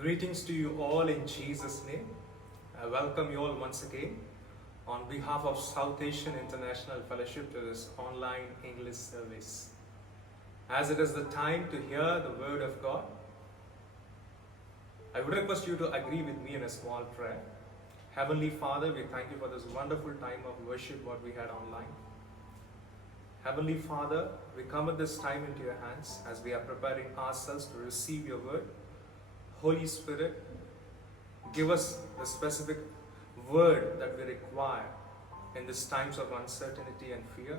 Greetings to you all in Jesus' name. I welcome you all once again on behalf of South Asian International Fellowship to this online English service. As it is the time to hear the Word of God, I would request you to agree with me in a small prayer. Heavenly Father, we thank you for this wonderful time of worship what we had online. Heavenly Father, we commit this time into your hands as we are preparing ourselves to receive your word. Holy Spirit, give us the specific word that we require in these times of uncertainty and fear,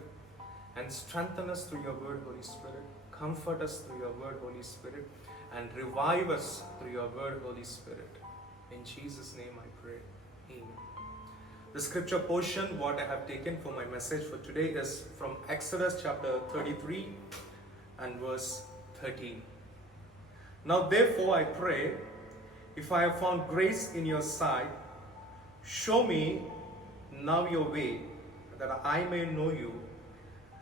and strengthen us through your word, Holy Spirit. Comfort us through your word, Holy Spirit, and revive us through your word, Holy Spirit. In Jesus' name I pray. Amen. The scripture portion what I have taken for my message for today is from Exodus chapter 33 and verse 13. Now therefore I pray, if I have found grace in your sight, show me now your way, that I may know you,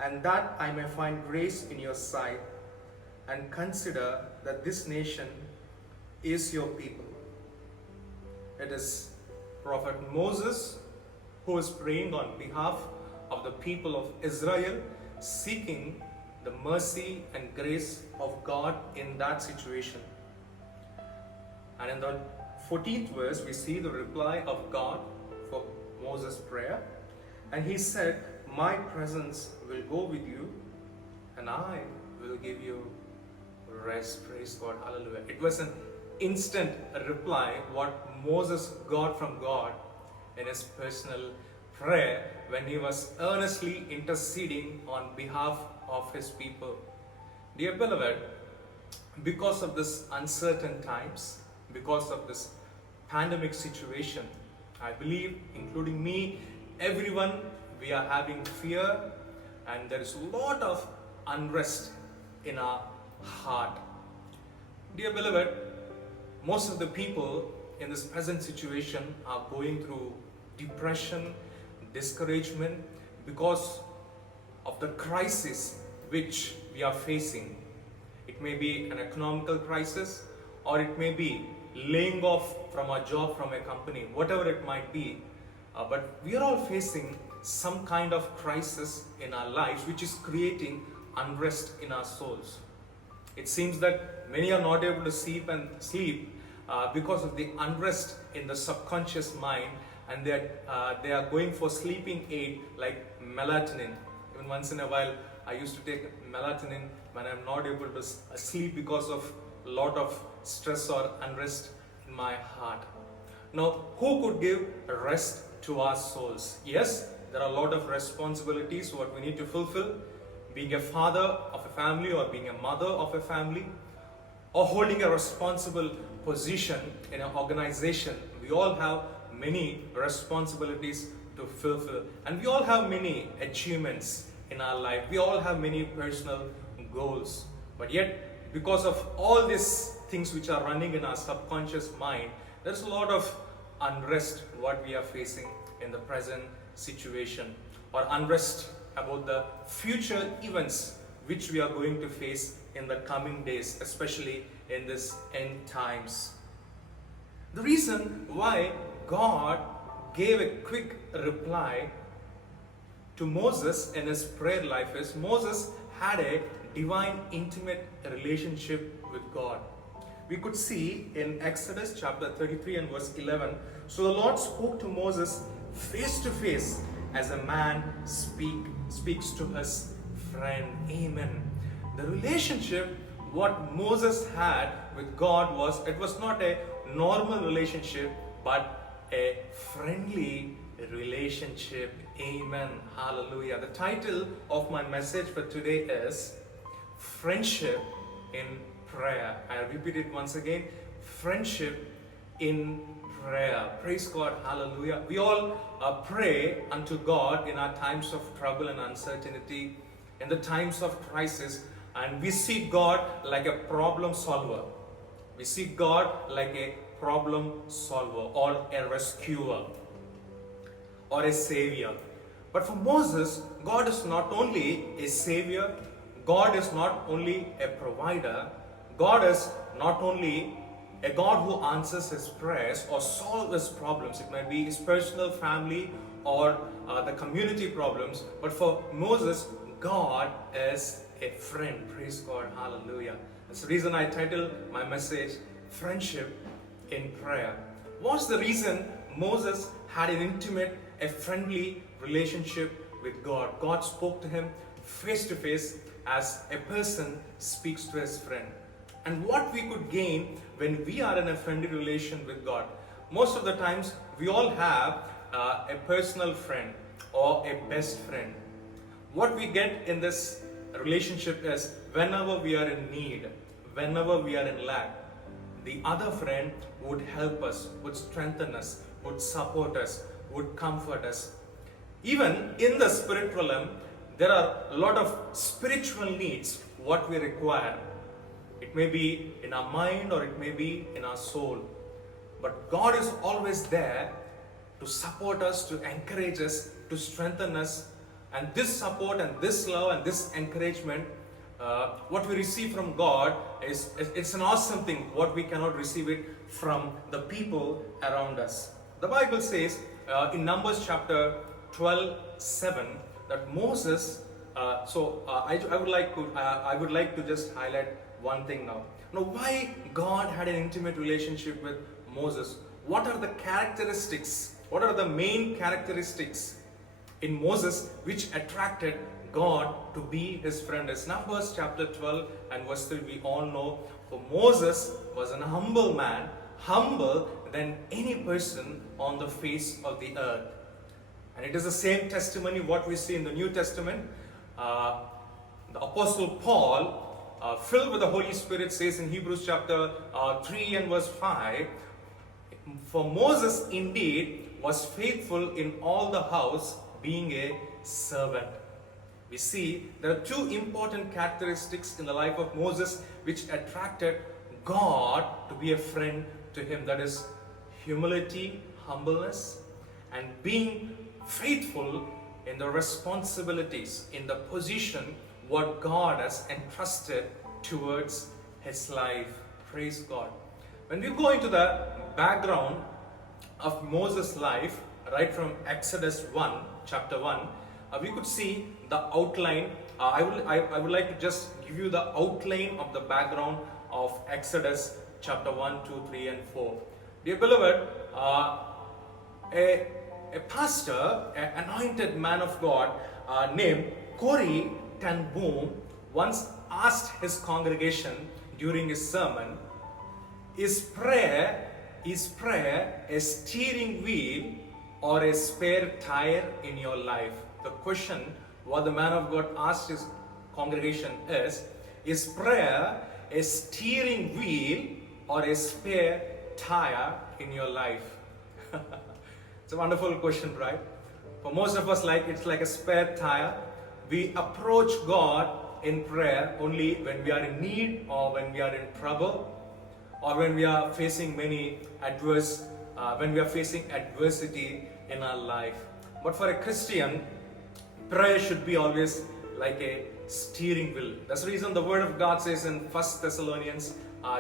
and that I may find grace in your sight, and consider that this nation is your people. It is Prophet Moses who is praying on behalf of the people of Israel, seeking the mercy and grace of God in that situation. And in the 14th verse, we see the reply of God for Moses' prayer. And he said, my presence will go with you, and I will give you rest. Praise God. Hallelujah. It was an instant reply what Moses got from God in his personal prayer when he was earnestly interceding on behalf of his people. Dear beloved, because of this uncertain times, because of this pandemic situation, I believe, including me, everyone, we are having fear, and there is a lot of unrest in our heart. Dear beloved, most of the people in this present situation are going through depression, discouragement because of the crisis which we are facing. It may be an economical crisis, or it may be laying off from a job from a company, whatever it might be. But we are all facing some kind of crisis in our lives which is creating unrest in our souls. It seems that many are not able to sleep because of the unrest in the subconscious mind, and they are going for sleeping aid like melatonin. Even once in a while, I used to take melatonin when I'm not able to sleep because of a lot of stress or unrest in my heart. Now, who could give rest to our souls? Yes, there are a lot of responsibilities what we need to fulfill. Being a father of a family, or being a mother of a family, or holding a responsible position in an organization, we all have many responsibilities to fulfill, and we all have many achievements in our life. We all have many personal goals, but yet because of all these things which are running in our subconscious mind, there's a lot of unrest what we are facing in the present situation, or unrest about the future events which we are going to face in the coming days, especially in this end times. The reason why God gave a quick reply to Moses in his prayer life is Moses had a divine intimate relationship with God. We could see in Exodus chapter 33 and verse 11, so the Lord spoke to Moses face to face as a man speaks to his friend. Amen. The relationship what Moses had with God was not a normal relationship, but a friendly relationship. Amen. Hallelujah. The title of my message for today is Friendship in Prayer. I repeat it once again. Friendship in prayer. Praise God. Hallelujah. We all pray unto God in our times of trouble and uncertainty, in the times of crisis, and we see God like a problem solver. We see God like a problem solver, or a rescuer, or a savior. But for Moses, God is not only a savior, God is not only a provider, God is not only a God who answers his prayers or solves his problems. It might be his personal, family, or the community problems. But for Moses, God is a friend. Praise God. Hallelujah. That's the reason I titled my message, Friendship in Prayer. What's the reason Moses had an intimate, a friendly relationship with God? God spoke to him face to face as a person speaks to his friend. And what we could gain when we are in a friendly relation with God. Most of the times we all have a personal friend or a best friend. What we get in this relationship is whenever we are in need, whenever we are in lack, the other friend would help us, would strengthen us, would support us, would comfort us. Even in the spiritual realm, there are a lot of spiritual needs what we require. It may be in our mind or it may be in our soul. But God is always there to support us, to encourage us, to strengthen us. And this support and this love and this encouragement, what we receive from God it's an awesome thing. What we cannot receive it from the people around us. The Bible says in Numbers chapter 12:7 that Moses. I would like to just highlight one thing now. Now, why God had an intimate relationship with Moses? What are the characteristics? What are the main characteristics in Moses which attracted God to be his friend? It's Numbers chapter 12 and verse 3. We all know, for Moses was an humble man, humble than any person on the face of the earth. And it is the same testimony what we see in the New Testament. The Apostle Paul, filled with the Holy Spirit, says in Hebrews chapter 3 and verse 5, for Moses indeed was faithful in all the house, being a servant. We see there are two important characteristics in the life of Moses which attracted God to be a friend to him. That is humility, humbleness, and being faithful in the responsibilities, in the position what God has entrusted towards his life. Praise God. When we go into the background of Moses' life, right from Exodus 1, chapter 1, we could see the outline. I would like to just give you the outline of the background of Exodus chapter 1, 2, 3, and 4. Dear beloved, a pastor, an anointed man of God named Corrie ten Boom once asked his congregation during his sermon, is prayer a steering wheel or a spare tire in your life? The question what the man of God asked his congregation is prayer a steering wheel or a spare tire in your life? It's a wonderful question, right? For most of us, it's like a spare tire. We approach God in prayer only when we are in need or when we are in trouble or when we are facing when we are facing adversity in our life. But for a Christian, prayer should be always like a steering wheel. That's the reason the Word of God says in 1 Thessalonians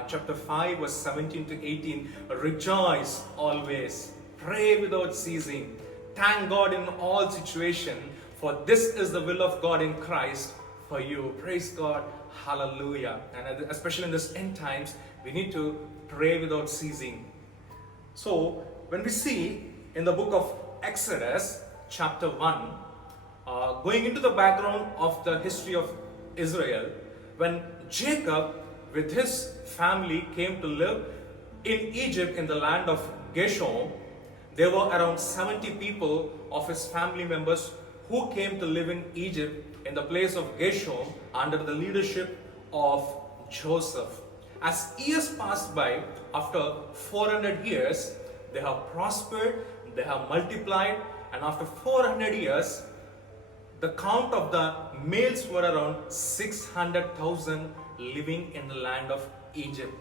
chapter 5 verse 17 to 18, rejoice always, pray without ceasing, thank God in all situations, for this is the will of God in Christ for you. Praise God. Hallelujah. And especially in this end times, we need to pray without ceasing. So, when we see in the book of Exodus, chapter 1, going into the background of the history of Israel, when Jacob with his family came to live in Egypt in the land of Geshom, there were around 70 people of his family members who came to live in Egypt in the place of Geshom under the leadership of Joseph. As years passed by, after 400 years, they have prospered, they have multiplied, and after 400 years, the count of the males were around 600,000 living in the land of Egypt.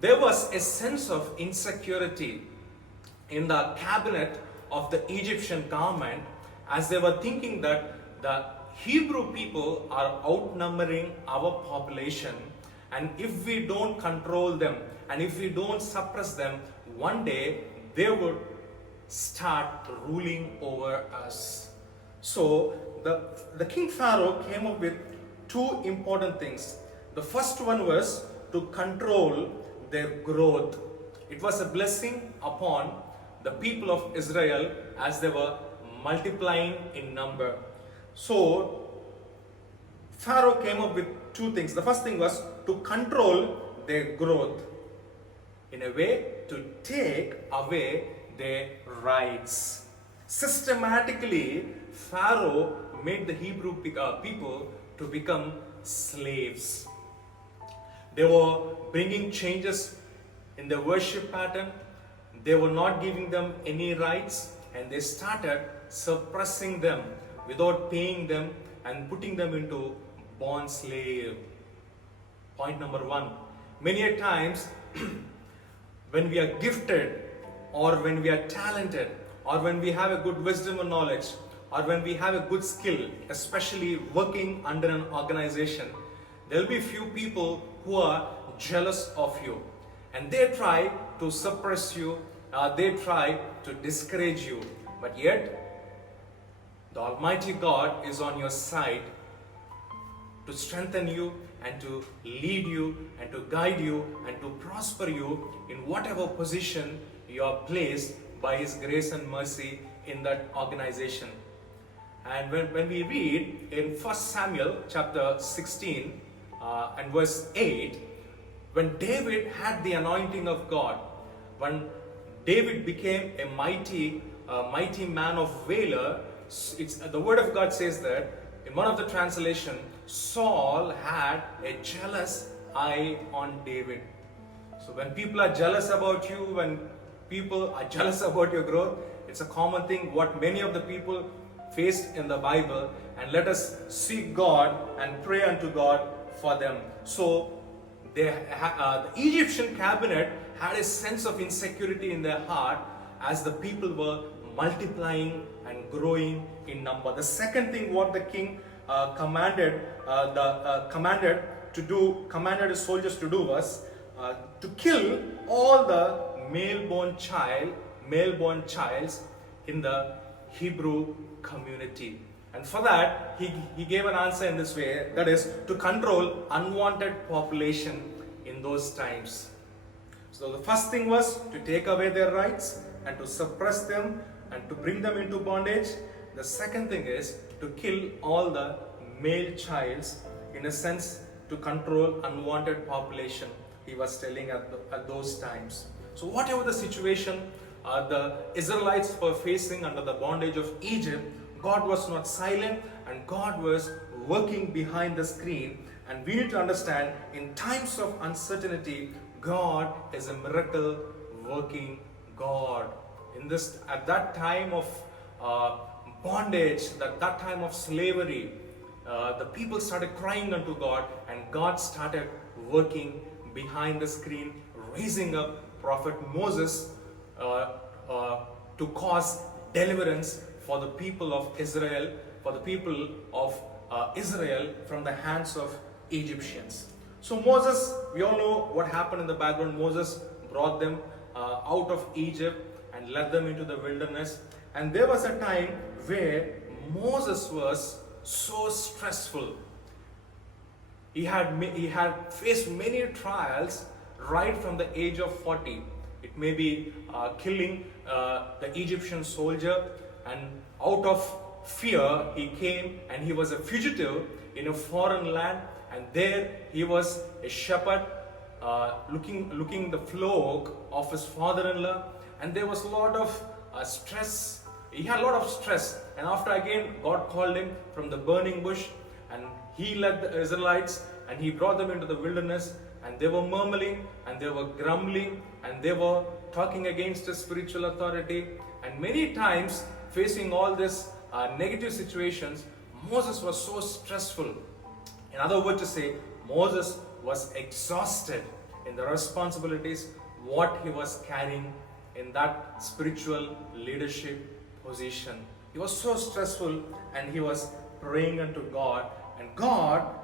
There was a sense of insecurity in the cabinet of the Egyptian government as they were thinking that the Hebrew people are outnumbering our population And if we don't control them and if we don't suppress them, one day they would start ruling over us. So the King Pharaoh came up with two important things. The first one was to control their growth. It was a blessing upon the people of Israel as they were multiplying in number. So Pharaoh came up with two things. The first thing was to control their growth, in a way to take away their rights. Systematically, Pharaoh made the Hebrew people to become slaves. They were bringing changes in their worship pattern. They were not giving them any rights, and they started suppressing them without paying them and putting them into bond slave. Point number one. Many a times when we are gifted, or when we are talented, or when we have a good wisdom and knowledge, or when we have a good skill, especially working under an organization, there will be few people who are jealous of you, and they try to suppress you, they try to discourage you. But yet, the Almighty God is on your side to strengthen you and to lead you and to guide you and to prosper you in whatever position you are placed by His grace and mercy in that organization. And when we read in 1 Samuel chapter 16 and verse 8, when David had the anointing of God, when David became a mighty man of valor, the word of God says that in one of the translation, Saul had a jealous eye on David. So when people are jealous about you, when people are jealous about your growth, it's a common thing what many of the people faced in the Bible, and let us seek God and pray unto God for them. So the Egyptian cabinet had a sense of insecurity in their heart as the people were multiplying and growing in number. The second thing what the king commanded his soldiers to do was to kill all the male-born childs in the Hebrew community. And for that, he gave an answer in this way, that is, to control unwanted population in those times. So the first thing was to take away their rights and to suppress them and to bring them into bondage. The second thing is to kill all the male childs, in a sense to control unwanted population, he was telling at those times. So whatever the situation the Israelites were facing under the bondage of Egypt, God was not silent and God was working behind the screen. And we need to understand, in times of uncertainty, God is a miracle working God. At that time of bondage, that time of slavery, the people started crying unto God, and God started working behind the screen, raising up Prophet Moses to cause deliverance for the people of Israel, from the hands of Egyptians. So Moses, we all know what happened in the background. Moses brought them out of Egypt and led them into the wilderness. And there was a time where Moses was so stressful. He had faced many trials right from the age of 40. It may be killing the Egyptian soldier, and out of fear he came and he was a fugitive in a foreign land, and there he was a shepherd looking the flock of his father-in-law, and there was a lot of stress. He had a lot of stress, and after again God called him from the burning bush, and he led the Israelites and he brought them into the wilderness, and they were murmuring and they were grumbling and they were talking against his spiritual authority. And many times, facing all this negative situations, Moses was so stressful. In other words to say, Moses was exhausted in the responsibilities what he was carrying in that spiritual leadership position. He was so stressful, and he was praying unto God, and God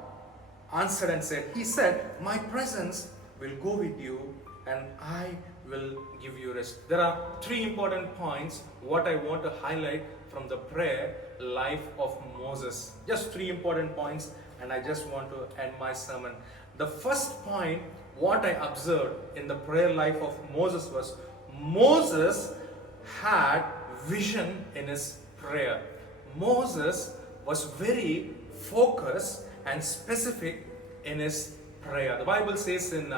answered and said, he said, my presence will go with you and I will give you rest. There are three important points what I want to highlight from the prayer life of Moses. Just three important points, and I just want to end my sermon. The first point, what I observed in the prayer life of Moses was, Moses had vision in his prayer. Moses was very focused and specific in his prayer. The Bible says in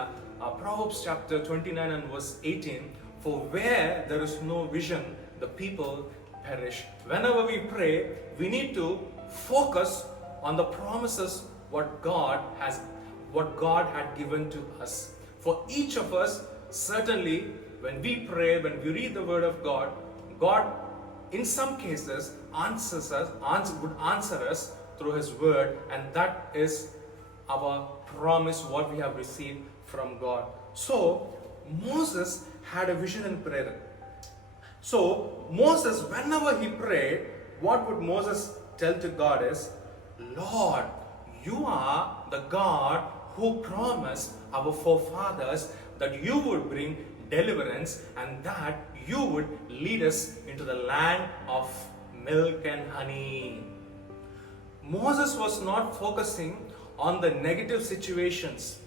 Proverbs chapter 29 and verse 18, for where there is no vision, the people perish. Whenever we pray, we need to focus on the promises what God had given to us. For each of us, certainly when we pray, when we read the word of God, God in some cases would answer us through his word, and that is our promise what we have received from God. So Moses had a vision in prayer. So Moses, whenever he prayed, what would Moses tell to God is, Lord, you are the God who promised our forefathers that you would bring deliverance and that you would lead us into the land of milk and honey. Moses was not focusing on the negative situations,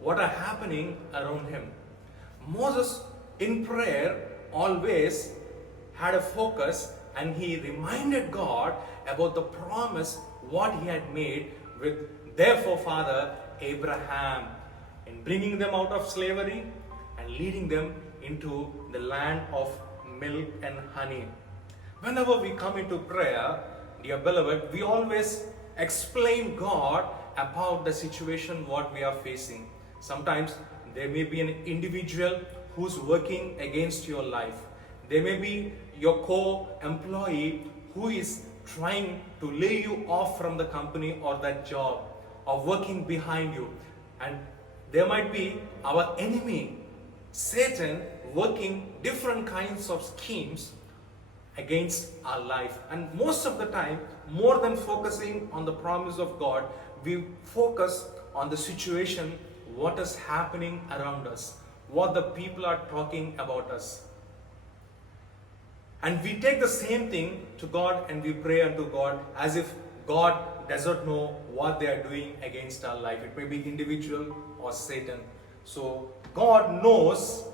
what are happening around him. Moses in prayer always had a focus, and he reminded God about the promise what he had made with their forefather Abraham in bringing them out of slavery and leading them into the land of milk and honey. Whenever we come into prayer, dear beloved, we always explain God about the situation what we are facing. Sometimes there may be an individual who's working against your life. There may be your co-employee who is trying to lay you off from the company or that job, or working behind you. And there might be our enemy, Satan, working different kinds of schemes against our life. And most of the time, more than focusing on the promise of God, we focus on the situation, what is happening around us, what the people are talking about us. And we take the same thing to God and we pray unto God as if God does not know what they are doing against our life. It may be individual or Satan. So God knows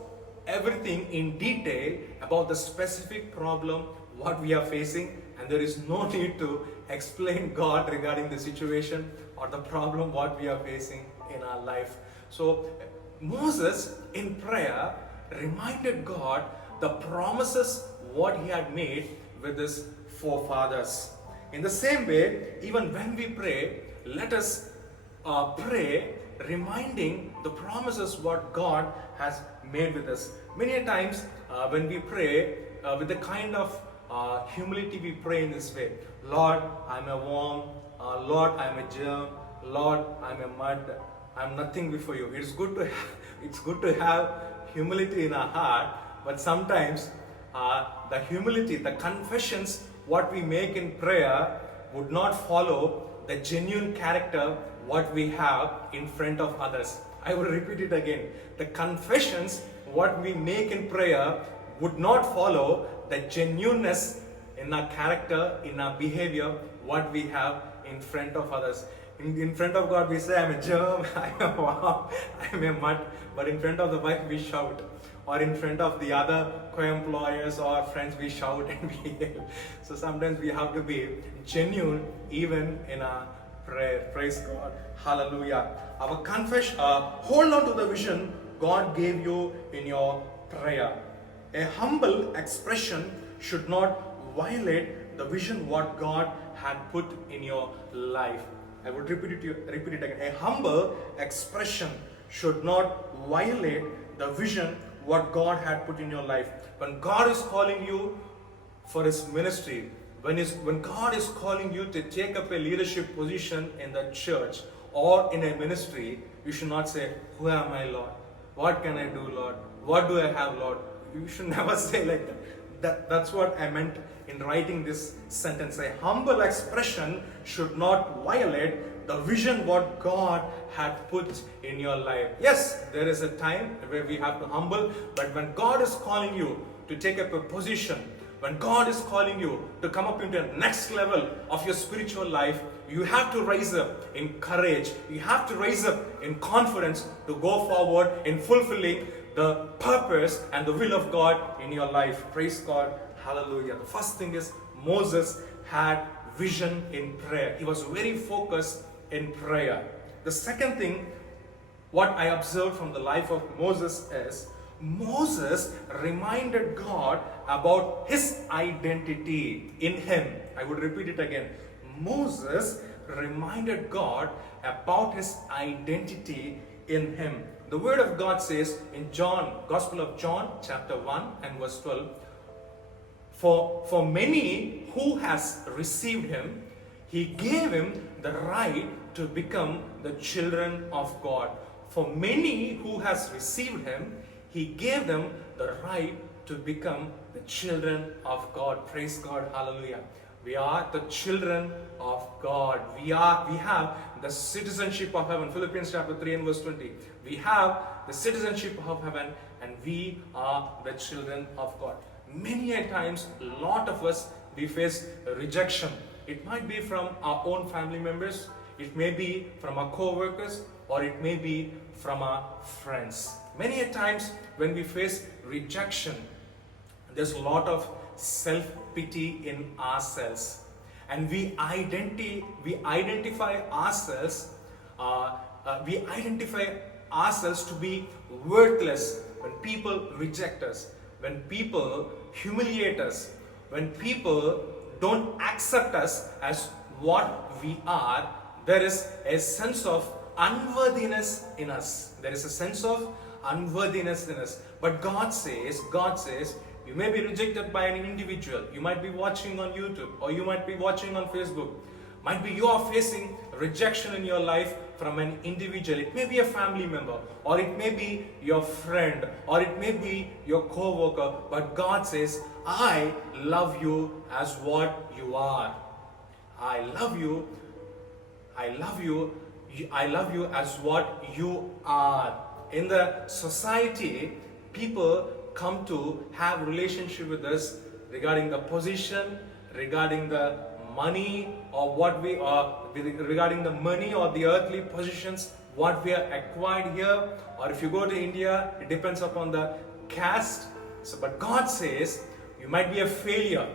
everything in detail about the specific problem what we are facing, and there is no need to explain God regarding the situation or the problem what we are facing in our life. So Moses in prayer reminded God the promises what he had made with his forefathers. In the same way, even when we pray, let us pray reminding the promises what God has made with us. Many times when we pray with the kind of humility, we pray in this way: Lord, I'm a worm. Lord, I'm a germ. Lord, I'm a mud. I'm nothing before you. It's good to have humility in our heart, but sometimes the humility, the confessions what we make in prayer would not follow the genuine character what we have in front of others. I will repeat it again. The confessions what we make in prayer would not follow the genuineness in our character, in our behavior, what we have in front of others. In front of God we say, I'm a germ, I'm a worm, I'm a mud, but in front of the wife we shout. Or in front of the other co-employers or friends we shout and we yell. So sometimes we have to be genuine even in our prayer. Praise God. Hallelujah. Our confession, hold on to the vision God gave you in your prayer. A humble expression should not violate the vision what God had put in your life. I would repeat it again. A humble expression should not violate the vision what God had put in your life. When God is calling you for His ministry, when God is calling you to take up a leadership position in the church or in a ministry, you should not say, who am I, Lord? What can I do, Lord? What do I have, Lord? You should never say like that. That's what I meant in writing this sentence. A humble expression should not violate the vision what God had put in your life. Yes, there is a time where we have to humble, but when God is calling you to take up a position, when God is calling you to come up into the next level of your spiritual life, you have to rise up in courage. You have to rise up in confidence to go forward in fulfilling the purpose and the will of God in your life. Praise God. Hallelujah. The first thing is Moses had vision in prayer. He was very focused in prayer. The second thing, what I observed from the life of Moses is, Moses reminded God about his identity in him. I would repeat it again. Moses reminded God about his identity in him. The word of God says in Gospel of John, chapter 1 and verse 12, for many who has received him, he gave him the right to become the children of God. For many who has received him, he gave them the right to become the children of God. Praise God. Hallelujah. We are the children of God. We have the citizenship of heaven. Philippians chapter 3 and verse 20. We have the citizenship of heaven and we are the children of God. Many a times, a lot of us, we face rejection. It might be from our own family members, it may be from our co-workers, or it may be from our friends. Many a times when we face rejection, there's a lot of self-pity in ourselves. And we identify ourselves to be worthless when people reject us, when people humiliate us, when people don't accept us as what we are. There is a sense of unworthiness in us. There is a sense of unworthiness in us. But God says, you may be rejected by an individual. You might be watching on YouTube or you might be watching on Facebook. Might be you are facing rejection in your life from an individual. It may be a family member, or it may be your friend, or it may be your co-worker. But God says, I love you as what you are. I love you as what you are. In the society, people come to have relationship with us regarding the position, regarding the money, or what we are, regarding the money or the earthly positions, what we are acquired here, or if you go to India, it depends upon the caste. So, but God says, you might be a failure.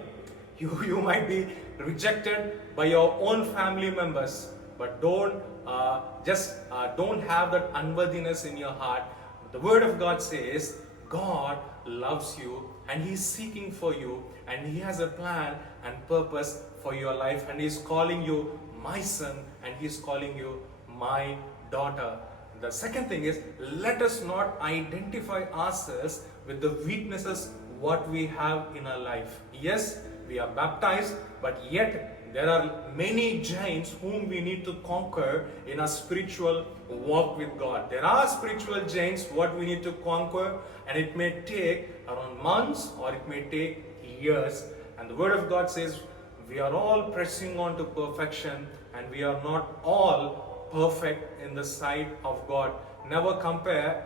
You might be rejected by your own family members, but don't have that unworthiness in your heart. The word of God says, God loves you and He is seeking for you, and He has a plan and purpose for your life, and He is calling you my son and He is calling you my daughter. The second thing is, let us not identify ourselves with the weaknesses what we have in our life. Yes, we are baptized, but yet there are many giants whom we need to conquer in our spiritual walk with God. There are spiritual giants what we need to conquer, and it may take around months or it may take years. And the word of God says we are all pressing on to perfection, and we are not all perfect in the sight of God. Never compare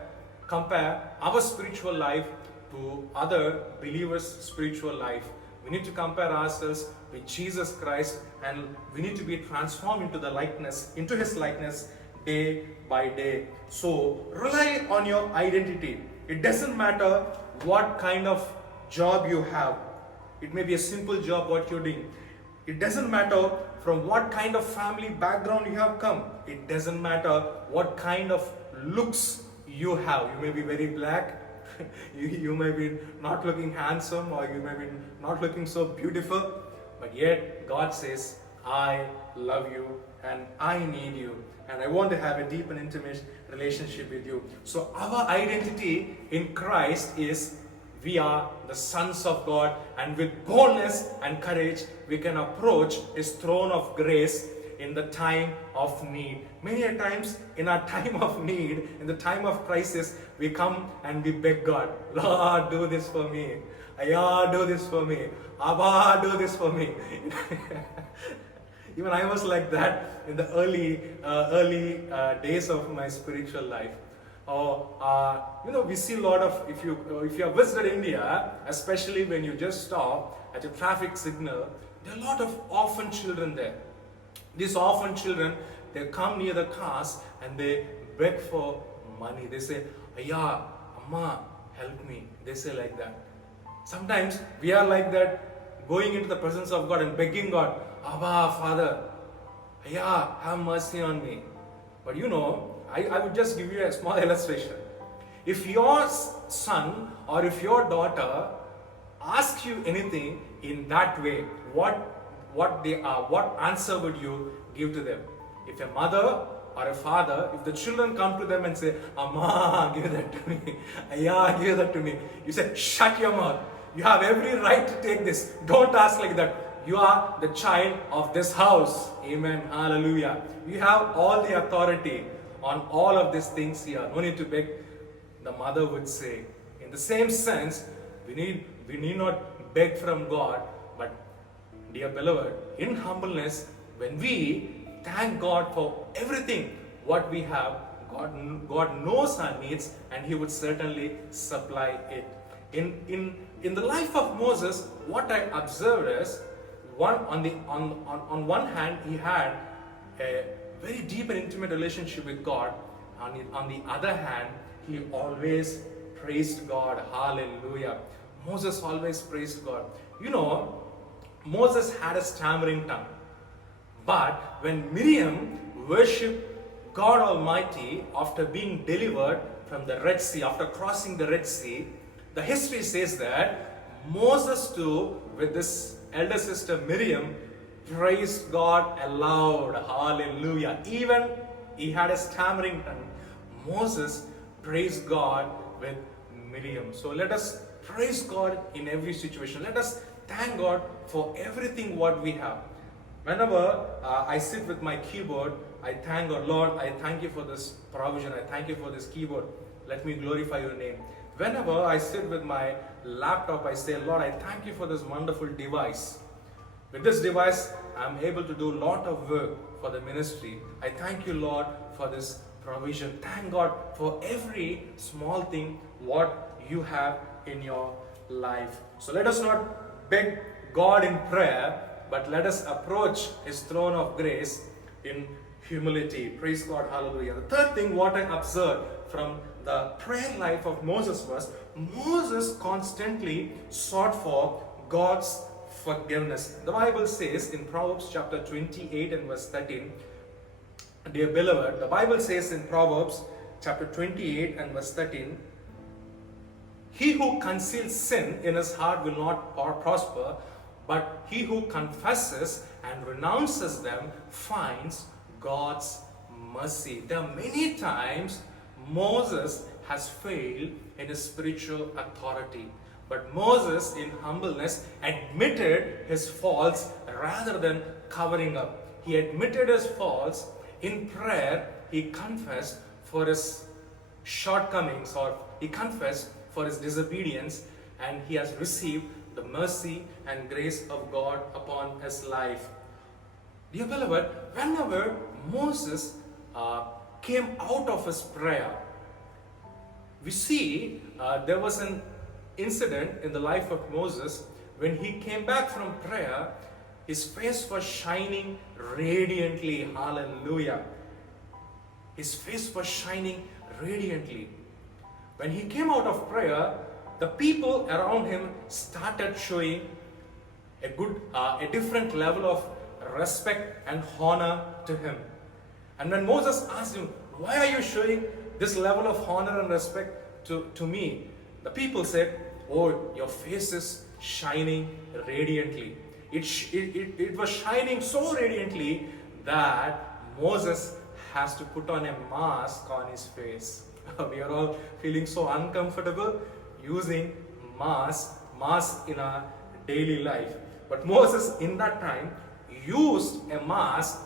our spiritual life to other believers' spiritual life. We need to compare ourselves with Jesus Christ, and we need to be transformed into His likeness day by day. So rely on your identity. It doesn't matter what kind of job you have. It may be a simple job what you're doing. It doesn't matter from what kind of family background you have come. It doesn't matter what kind of looks you have. You may be very black. You may be not looking handsome, or you may be not looking so beautiful, but yet God says, I love you and I need you, and I want to have a deep and intimate relationship with you. So our identity in Christ is we are the sons of God, and with boldness and courage we can approach His throne of grace in the time of need. Many a times in our time of need, in the time of crisis, we come and we beg God, Lord, do this for me. Ayah, do this for me. Abba, do this for me. Even I was like that in the early days of my spiritual life. We see a lot of, if you have visited India, especially when you just stop at a traffic signal, there are a lot of orphan children there. These orphan children, they come near the cars and they beg for money. They say, "Ayya, Amma, help me." They say like that. Sometimes we are like that, going into the presence of God and begging God, "Abba, Father, Ayya, have mercy on me." But I would just give you a small illustration. If your son or if your daughter asks you anything in that way, what answer would you give to them? If a mother or a father, if the children come to them and say, "Amma, give that to me. Ayya, give that to me," you say, "Shut your mouth. You have every right to take this. Don't ask like that. You are the child of this house." Amen. Hallelujah. You have all the authority on all of these things here. No need to beg, the mother would say. In the same sense, we need not beg from God, but dear beloved, in humbleness, when we thank God for everything what we have, God knows our needs and He would certainly supply it. In the life of Moses, what I observed is, on one hand, he had a very deep and intimate relationship with God. On the other hand, he always praised God. Hallelujah. Moses always praised God. Moses had a stammering tongue. But when Miriam worshipped God Almighty after being delivered from the Red Sea, after crossing the Red Sea, the history says that Moses too, with this elder sister Miriam, praised God aloud. Hallelujah. Even he had a stammering tongue, Moses praised God with Miriam. So let us praise God in every situation. Let us thank God for everything what we have. Whenever I sit with my keyboard, I thank God. Lord, I thank you for this provision. I thank you for this keyboard. Let me glorify your name. Whenever I sit with my laptop, I say, Lord, I thank you for this wonderful device. With this device, I'm able to do a lot of work for the ministry. I thank you, Lord, for this provision. Thank God for every small thing what you have in your life. So let us not beg God in prayer, but let us approach His throne of grace in humility. Praise God. Hallelujah. The third thing what I observed from the prayer life of Moses was, Moses constantly sought for God's forgiveness. The Bible says in Proverbs chapter 28 and verse 13, dear beloved, the Bible says in Proverbs chapter 28 and verse 13, he who conceals sin in his heart will not prosper, but he who confesses and renounces them finds God's mercy. There are many times Moses has failed in his spiritual authority. But Moses, in humbleness, admitted his faults rather than covering up. He admitted his faults. In prayer, he confessed for his shortcomings, or he confessed for his disobedience, and he has received the mercy and grace of God upon his life. Dear beloved, whenever Moses came out of his prayer, we see there was an incident in the life of Moses. When he came back from prayer, his face was shining radiantly. Hallelujah. His face was shining radiantly. When he came out of prayer, the people around him started showing a different level of respect and honor to him. And when Moses asked him, why are you showing this level of honor and respect to me? The people said, oh, your face is shining radiantly. It was shining so radiantly that Moses has to put on a mask on his face. We are all feeling so uncomfortable using mask in our daily life. But Moses in that time used a mask,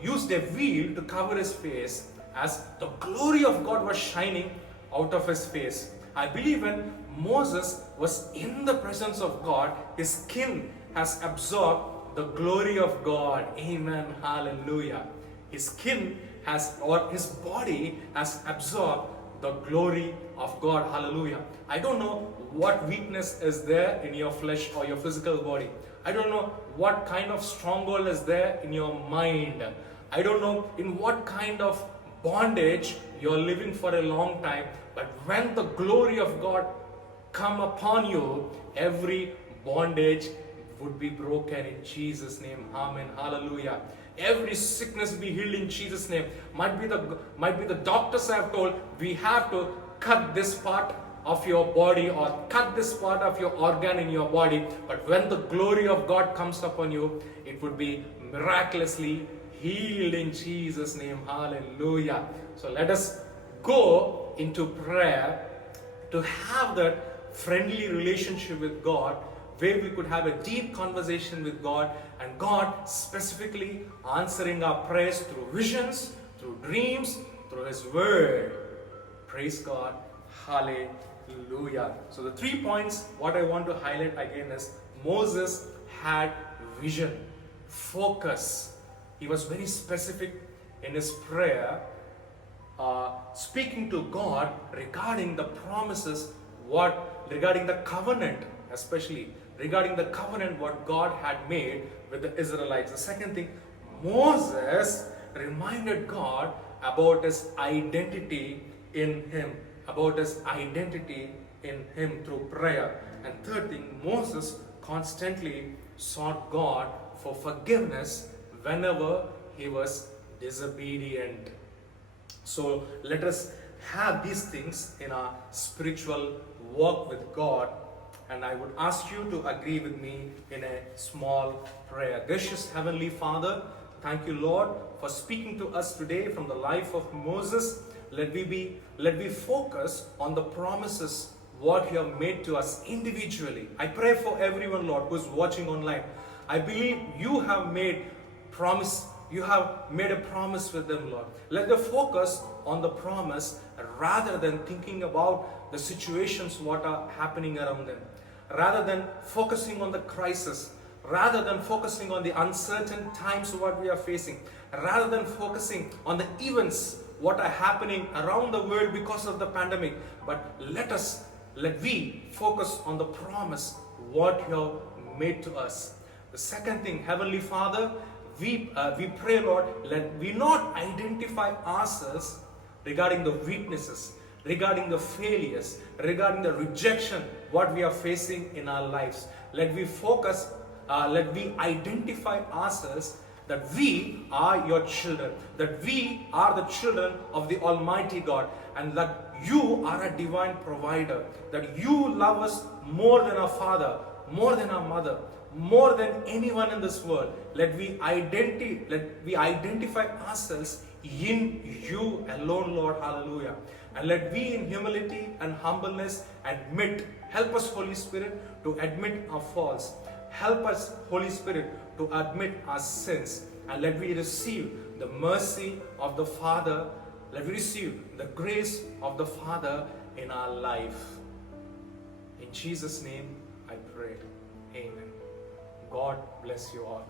used a veil to cover his face, as the glory of God was shining out of his face. I believe when Moses was in the presence of God, his skin has absorbed the glory of God. Amen. Hallelujah. His skin has, or his body has absorbed the glory of God. Hallelujah. I don't know what weakness is there in your flesh or your physical body. I don't know what kind of stronghold is there in your mind. I don't know in what kind of bondage you're living for a long time. But when the glory of God come upon you, every bondage would be broken in Jesus' name. Amen. Hallelujah. Every sickness be healed in Jesus' name. Might be the doctors have told we have to cut this part of your body or cut this part of your organ in your body. But when the glory of God comes upon you, it would be miraculously healed in Jesus' name. Hallelujah. So let us go into prayer to have that friendly relationship with God, where we could have a deep conversation with God, and God specifically answering our prayers through visions, through dreams, through His Word. Praise God. Hallelujah. So the 3 points what I want to highlight again is Moses had vision, focus. He was very specific in his prayer, speaking to God regarding the promises, regarding the covenant, especially regarding the covenant what God had made with the Israelites. The second thing, Moses reminded God about his identity in Him, through prayer. And third thing, Moses constantly sought God for forgiveness whenever he was disobedient. So let us have these things in our spiritual walk with God. And I would ask you to agree with me in a small prayer. Gracious Heavenly Father, thank you, Lord, for speaking to us today from the life of Moses. Let we focus on the promises what you have made to us individually. I pray for everyone, Lord, who is watching online. I believe you have made a promise with them, Lord. Let them focus on the promise rather than thinking about the situations what are happening around them. Rather than focusing on the crisis, rather than focusing on the uncertain times what we are facing, rather than focusing on the events what are happening around the world because of the pandemic, but let we focus on the promise what you have made to us. The second thing, Heavenly Father, we pray, Lord, let we not identify ourselves regarding the weaknesses, regarding the failures, regarding the rejection what we are facing in our lives. Let we identify ourselves that we are your children, that we are the children of the Almighty God, and that you are a divine provider, that you love us more than our father, more than our mother, more than anyone in this world. Let we identify ourselves in you alone, Lord. Hallelujah. And let we in humility and humbleness help us, Holy Spirit, to admit our faults. Help us, Holy Spirit, to admit our sins. And let we receive the mercy of the Father. Let we receive the grace of the Father in our life. In Jesus' name I pray. Amen. God bless you all.